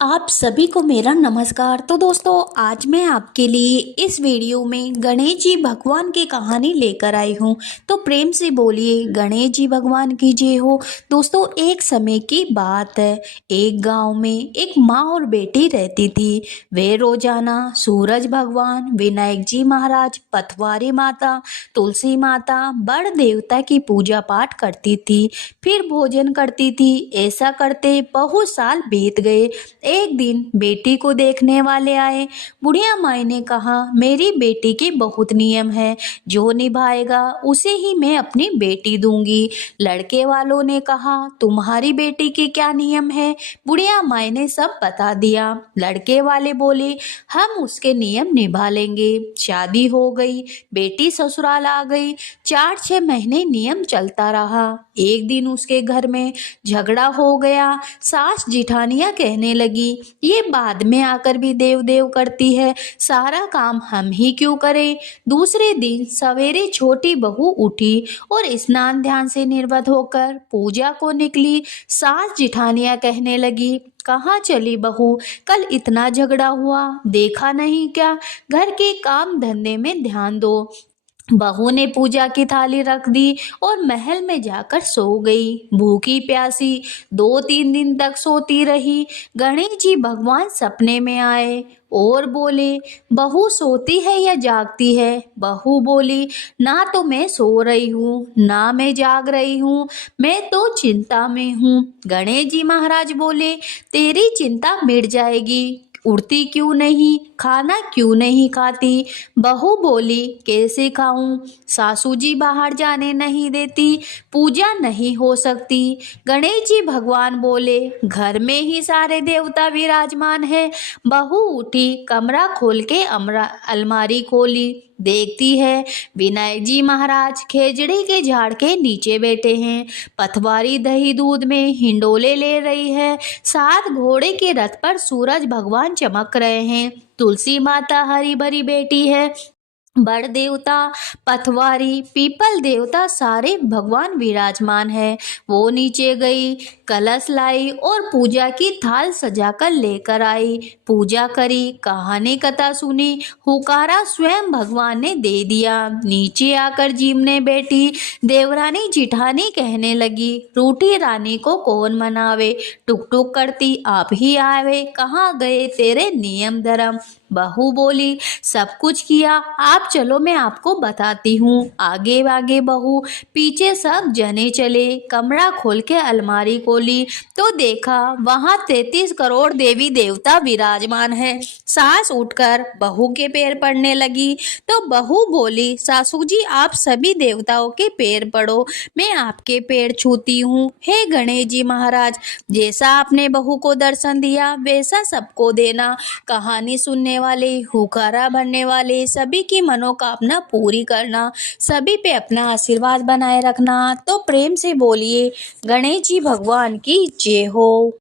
आप सभी को मेरा नमस्कार। तो दोस्तों, आज मैं आपके लिए इस वीडियो में गणेश जी भगवान की कहानी लेकर आई हूँ। तो प्रेम से बोलिए गणेश जी भगवान की जय हो। दोस्तों, एक समय की बात है। एक गांव में एक माँ और बेटी रहती थी। वे रोजाना सूरज भगवान, विनायक जी महाराज, पथवारी माता, तुलसी माता, बड़ देवता की पूजा पाठ करती थी। फिर भोजन करती थी। ऐसा करते बहुत साल बीत गए। एक दिन बेटी को देखने वाले आए। बुढ़िया माई ने कहा, मेरी बेटी के बहुत नियम है, जो निभाएगा उसे ही मैं अपनी बेटी दूंगी। लड़के वालों ने कहा, तुम्हारी बेटी के क्या नियम है? बुढ़िया माई ने सब बता दिया। लड़के वाले बोले, हम उसके नियम निभा लेंगे। शादी हो गई, बेटी ससुराल आ गई। 4-6 महीने नियम चलता रहा। एक दिन उसके घर में झगड़ा हो गया। सास जिठानियां कहने लगी, ये बाद में आकर भी देव देव करती है, सारा काम हम ही क्यों करें। दूसरे दिन सवेरे छोटी बहू उठी और स्नान ध्यान से निर्वत होकर पूजा को निकली। सास जिठानियां कहने लगी, कहाँ चली बहू? कल इतना झगड़ा हुआ, देखा नहीं क्या? घर के काम धंधे में ध्यान दो। बहू ने पूजा की थाली रख दी और महल में जाकर सो गई। भूखी प्यासी 2-3 दिन तक सोती रही। गणेश जी भगवान सपने में आए और बोले, बहू सोती है या जागती है? बहू बोली, ना तो मैं सो रही हूँ, ना मैं जाग रही हूँ, मैं तो चिंता में हूँ। गणेश जी महाराज बोले, तेरी चिंता मिट जाएगी। उड़ती क्यों नहीं, खाना क्यों नहीं खाती? बहू बोली, कैसे खाऊं? सासू जी बाहर जाने नहीं देती, पूजा नहीं हो सकती। गणेश जी भगवान बोले, घर में ही सारे देवता विराजमान है। बहू उठी, कमरा खोल के अलमारी खोली, देखती है विनायक जी महाराज खेजड़ी के झाड़ के नीचे बैठे हैं। पथवारी दही दूध में हिंडोले ले रही है। साथ घोड़े के रथ पर सूरज भगवान चमक रहे हैं। तुलसी माता हरी भरी बेटी है। बड़ देवता, पथवारी, पीपल देवता, सारे भगवान विराजमान है। वो नीचे गई, कलश लाई और पूजा की थाल सजाकर लेकर आई। पूजा करी, कहानी कथा सुनी, हुकारा स्वयं भगवान ने दे दिया। नीचे आकर जीमने बैठी देवरानी जिठानी कहने लगी, रूठी रानी को कौन मनावे? टुक टुक करती आप ही आवे, कहाँ गए तेरे नियम धर्म? बहू बोली, सब कुछ किया, आप चलो मैं आपको बताती हूँ। आगे आगे बहू, पीछे सब जने चले। कमरा खोल के अलमारी खोली तो देखा वहां 33 करोड़ देवी देवता विराजमान है। सास उठकर बहू के पैर पड़ने लगी तो बहू बोली, सासू जी आप सभी देवताओं के पैर पड़ो, मैं आपके पैर छूती हूँ। हे गणेश जी महाराज, जैसा आपने बहू को दर्शन दिया वैसा सबको देना। कहानी सुनने वाले, हुकारा भरने वाले सभी की मनोकामना पूरी करना, सभी पे अपना आशीर्वाद बनाए रखना। तो प्रेम से बोलिए गणेश जी भगवान की जय हो।